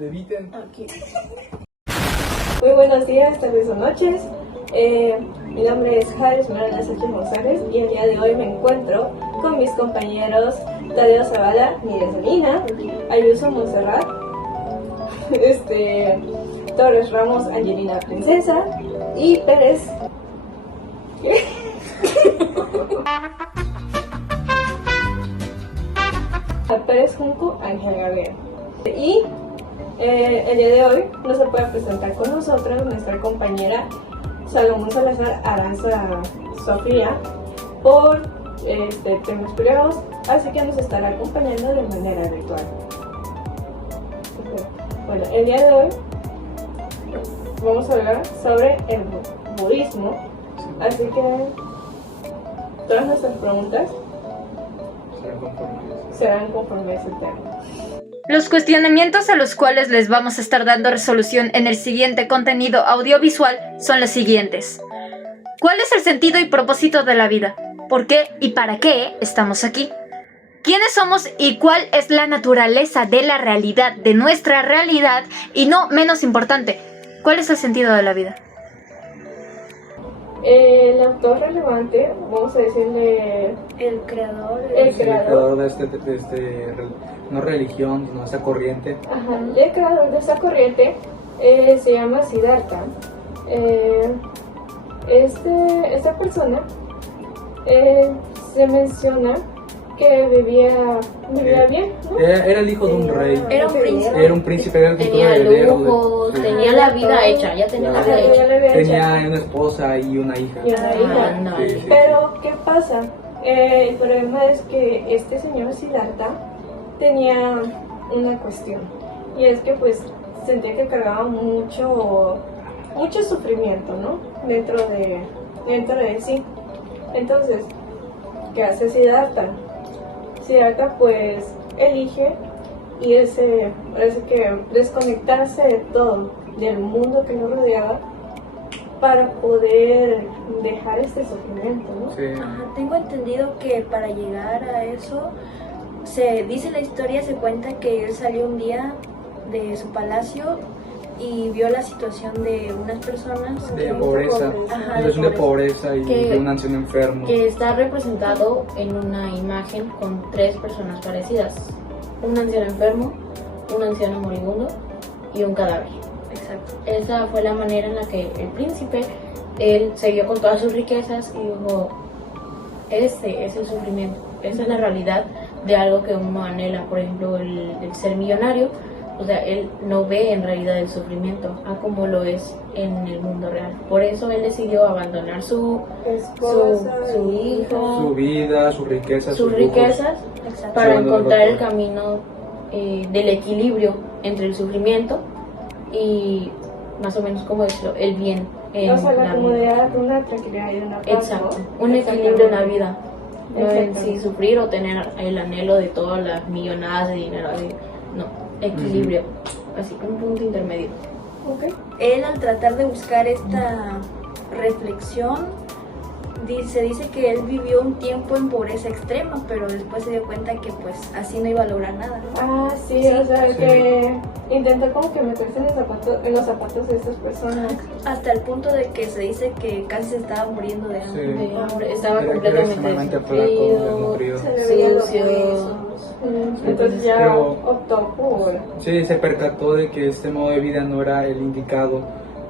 Eviten. Aquí. Muy buenos días, tardes o noches. Mi nombre es Jair Esmeralda Sánchez González y el día de hoy me encuentro con mis compañeros Tadeo Zavala, Miguel Salina, Ayuso Montserrat, Torres Ramos, Angelina Princesa y Pérez. Pérez Junco, Ángel Gabriel. Y el día de hoy no se puede presentar con nosotros nuestra compañera Salomón Salazar Aranza Sofía por temas privados, así que nos estará acompañando de manera virtual. Bueno, el día de hoy vamos a hablar sobre el budismo, así que todas nuestras preguntas serán conforme a ese tema. Los cuestionamientos a los cuales les vamos a estar dando resolución en el siguiente contenido audiovisual son los siguientes. ¿Cuál es el sentido y propósito de la vida? ¿Por qué y para qué estamos aquí? ¿Quiénes somos y cuál es la naturaleza de la realidad, de nuestra realidad? Y no menos importante, ¿cuál es el sentido de la vida? El autor relevante, vamos a decirle El creador. el creador de no religión, sino esta corriente. Ajá, el creador de esta corriente se llama Siddhartha. Esta persona se menciona que vivía bien, ¿no? Era el hijo de un rey. Era un príncipe. Era un príncipe, era el futuro Tenía heredero. lujos, Sí. tenía la vida hecha, ya tenía la vida hecha. Tenía una esposa y una hija. Y una hija. no. Sí. Pero, ¿qué pasa? El problema es que este señor Siddhartha tenía una cuestión. Y es que pues sentía que cargaba mucho sufrimiento, ¿no? Dentro de sí. Entonces, ¿qué hace Siddhartha? Siddhartha pues elige parece que desconectarse de todo, del mundo que lo rodeaba, para poder dejar este sufrimiento, ¿no? Sí. Ajá, tengo entendido que para llegar a eso, se dice la historia, se cuenta que él salió un día de su palacio y vio la situación de unas personas De pobreza, Ajá, situación de pobreza y Que- de un anciano enfermo. Que está representado en una imagen con 3 personas parecidas. Un anciano enfermo, un anciano moribundo y un cadáver. Exacto. Esa fue la manera en la que el príncipe, él se vio con todas sus riquezas y dijo, este es el sufrimiento, esa es la realidad de algo que uno anhela. Por ejemplo, el ser millonario, o sea, él no ve en realidad el sufrimiento a como lo es en el mundo real. Por eso él decidió abandonar su hija, Su vida, su riqueza, sus lujos. riquezas, Exacto. para Sí, encontrar el todo. camino del equilibrio entre el sufrimiento y más o menos, como decirlo, el bien en O sea, la la vida. comodidad, una tranquilidad y una paz, Exacto, ¿no? un equilibrio en la vida, no en Exactamente. sí sufrir o tener el anhelo de todas las millonadas de dinero, no, equilibrio, así, un punto intermedio. Ok. Él, al tratar de buscar esta reflexión, se dice que él vivió un tiempo en pobreza extrema, pero después se dio cuenta que pues así no iba a lograr nada, ¿no? Ah, sí, Sí. o sea, Sí. que intentó como que meterse en los zapatos de estas personas. Hasta el punto de que se dice que casi se estaba muriendo de hambre. Sí. De hambre, estaba Era completamente extremadamente flaco, desnutrido, desnutrido. Se le veían los sucio. huesos. Entonces ya Pero- optó por... Sí, se percató de que este modo de vida no era el indicado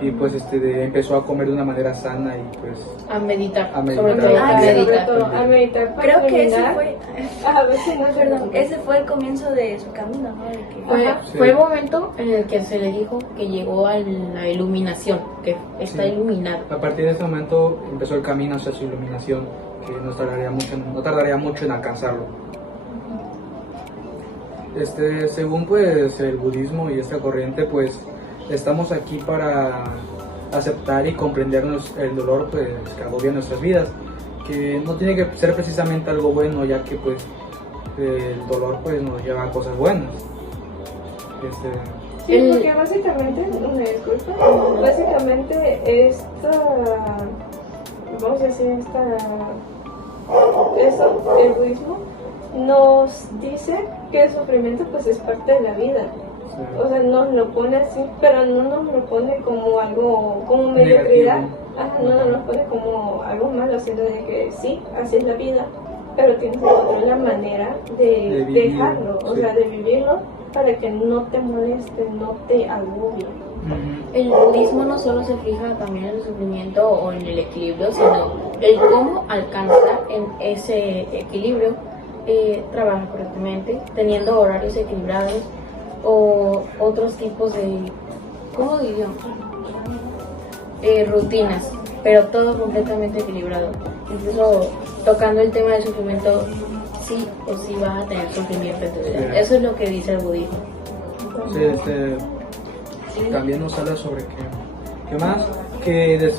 y pues empezó a comer de una manera sana y pues a meditar, A sobre meditar. todo Ah, a sí, sobre meditar. todo a meditar para Creo que ese eliminar- fue, A ver si no, perdón, ese fue el comienzo de su camino, ¿no? De que- Fue, Ajá. fue el momento en el que se le dijo que llegó a la iluminación, que está Sí. iluminado. a partir de ese momento empezó el camino hacia su iluminación, que no tardaría mucho en alcanzarlo. Según pues el budismo y esta corriente, pues estamos aquí para aceptar y comprendernos el dolor pues que agobia nuestras vidas, que no tiene que ser precisamente algo bueno, ya que pues el dolor pues nos lleva a cosas buenas. Sí, porque básicamente, me disculpa, básicamente vamos a decir, el budismo nos dice que el sufrimiento pues es parte de la vida O sea, nos lo pone así, pero no nos lo pone como algo, como mediocridad. Ajá, no nos lo pone como algo malo, sino de que sí, así es la vida, pero tienes que encontrar la manera de dejarlo, o sea, de vivirlo para que no te moleste, no te agobie. El budismo no solo se fija también en el sufrimiento o en el equilibrio, sino el cómo alcanzar en ese equilibrio, trabajar correctamente, teniendo horarios equilibrados o otros tipos de, ¿cómo diría? Rutinas, pero todo completamente equilibrado. Incluso tocando el tema del sufrimiento, sí o sí vas a tener sufrimiento en tu vida. Eso es lo que dice el budismo. Sí, también nos habla sobre que más que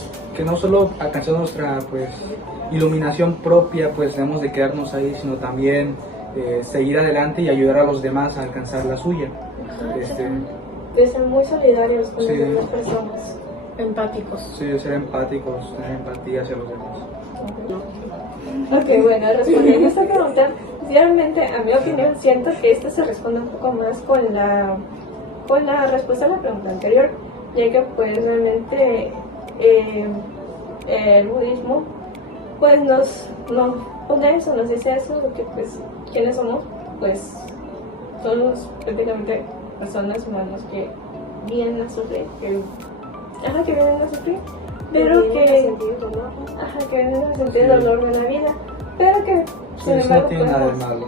no solo alcanzar nuestra pues iluminación propia, pues debemos de quedarnos ahí, sino también seguir adelante y ayudar a los demás a alcanzar la suya. De ser muy solidarios con Sí. las demás personas. Empáticos. Sí, de ser empáticos, tener empatía hacia los demás. Ok, bueno, respondiendo a esta pregunta, realmente a mi opinión siento que esta se responde un poco más con la respuesta a la pregunta anterior, ya que pues realmente el budismo pues nos pone eso, nos dice eso, de que pues quienes somos, pues somos prácticamente personas humanas que vienen a sufrir, que vienen a sufrir, pero que vienen a sentir el dolor de la vida, pero que sin Eso no embargo tiene nada de podemos- malo.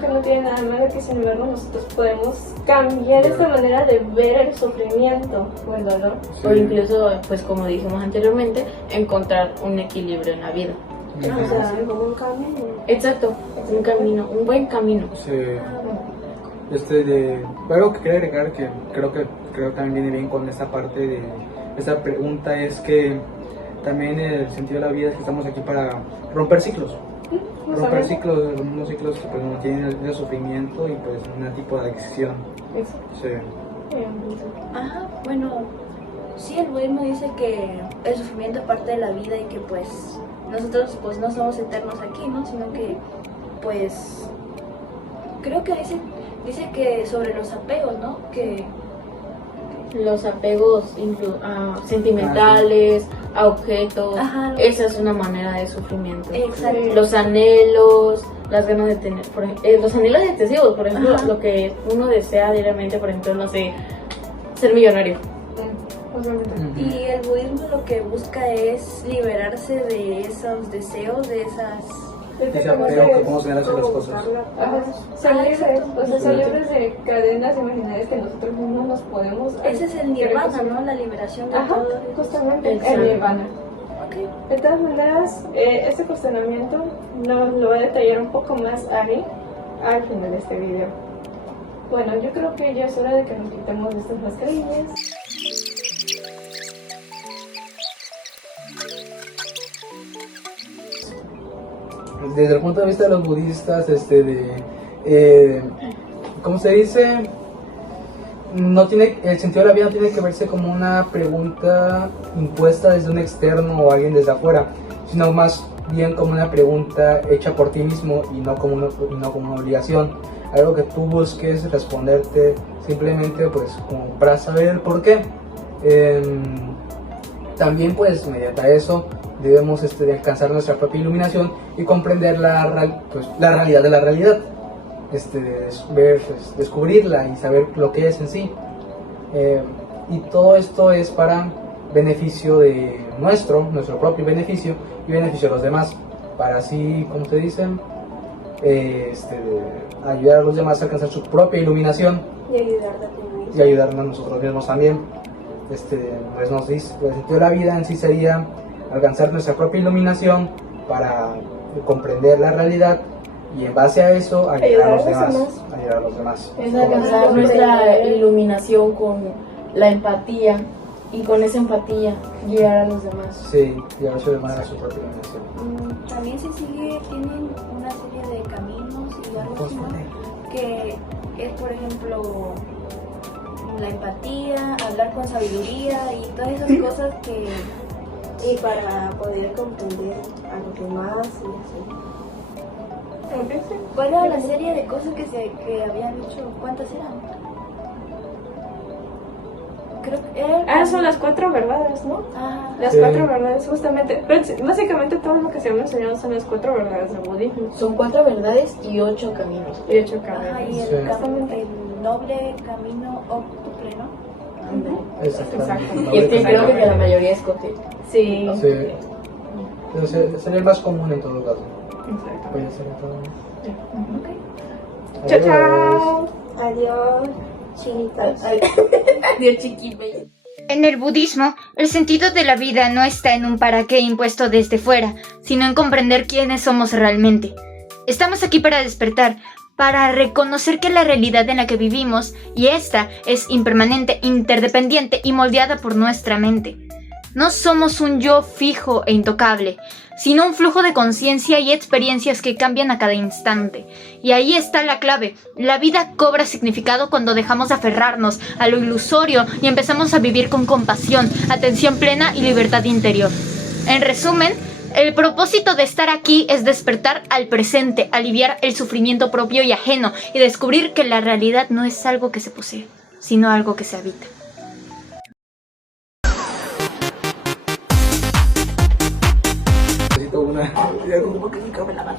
que no tiene nada de malo, que sin embargo nosotros podemos cambiar esta manera de ver el sufrimiento o el dolor. Sí. O incluso, pues como dijimos anteriormente, encontrar un equilibrio en la vida. O sea, como un camino. Exacto, un camino, un buen camino. Sí. Algo que quería agregar que creo que también viene bien con esta parte de esta pregunta es que también el sentido de la vida es que estamos aquí para romper ciclos. Romper ciclos, unos ciclos que pues nos tienen el sufrimiento y pues un tipo de adicción. Sí. Ajá, bueno, sí, el budismo dice que el sufrimiento es parte de la vida y que pues nosotros pues no somos eternos aquí, ¿no? Sino que pues creo que dice que sobre los apegos, ¿no? Que Los apegos sentimentales, a objetos, Ajá. esa es una manera de sufrimiento. exacto. Los anhelos, las ganas de tener, los anhelos excesivos, por ejemplo, Ajá. lo que uno desea diariamente, por ejemplo, no sé, ser millonario. Y el budismo lo que busca es liberarse de esos deseos, de esas... Ese apego que podemos tener hacia las cosas. Ser libres, o sea, ser libres de cadenas imaginarias que nosotros mismos nos podemos... Ese es el nirvana, ¿no? La liberación de Ajá, todo eso. justamente, Exacto. el nirvana. Ok. De todas maneras, este cuestionamiento nos lo va a detallar un poco más Ari al final de este video. Bueno, yo creo que ya es hora de que nos quitemos estas mascarillas. Desde el punto de vista de los budistas, ¿cómo se dice? No tiene, el sentido de la vida no tiene que verse como una pregunta impuesta desde un externo o alguien desde afuera, sino más bien como una pregunta hecha por ti mismo y no como una obligación. Algo que tú busques responderte simplemente pues como para saber el por qué. También pues mediante eso debemos de alcanzar nuestra propia iluminación y comprender la realidad de la realidad. Descubrirla y saber lo que es en sí. Y todo esto es para beneficio de nuestro propio beneficio y beneficio de los demás, para así, como te dicen, ayudar a los demás a alcanzar su propia iluminación Y ayudarte a ti mismo. y ayudarnos a nosotros mismos también. Pues nos dice, el sentido de la vida en sí sería alcanzar nuestra propia iluminación para comprender la realidad y en base a eso ayudar a los demás. Ayudar a los demás. Es alcanzar nuestra iluminación con la empatía y con esa empatía guiar a los demás. Sí, llevar a los demás a su propia iluminación. También tienen una serie de caminos y algo así, ¿no? Que es, por ejemplo, la empatía, hablar con sabiduría y todas esas cosas que... Y para poder comprender a los demás y así. ¿Cuál era la serie de cosas que habían dicho? ¿Cuántas eran? creo que era... Son las 4 verdades, ¿no? Ah, Las Sí. 4 verdades, justamente. Pero sí, básicamente todo lo que se me ha enseñado son las 4 verdades del budismo. Son 4 verdades y 8 caminos. Y 8 ajá, y caminos. Sí. el noble camino octuple, ¿no? Exactamente. Y es que creo que la mayoría escoge. Sí. Sí. Entonces, sería el más común en todo caso. Exacto. Puede ser en todo. Ok. Chao, Adiós. chao. Adiós, chinitas. Adiós, chiquibay. En el budismo, el sentido de la vida no está en un para qué impuesto desde fuera, sino en comprender quiénes somos realmente. Estamos aquí para despertar, para reconocer que la realidad en la que vivimos, y esta es impermanente, interdependiente y moldeada por nuestra mente. No somos un yo fijo e intocable, sino un flujo de conciencia y experiencias que cambian a cada instante. Y ahí está la clave. La vida cobra significado cuando dejamos de aferrarnos a lo ilusorio y empezamos a vivir con compasión, atención plena y libertad interior. En resumen, el propósito de estar aquí es despertar al presente, aliviar el sufrimiento propio y ajeno y descubrir que la realidad no es algo que se posee, sino algo que se habita. Necesito una. Ya como que me cabe la mano.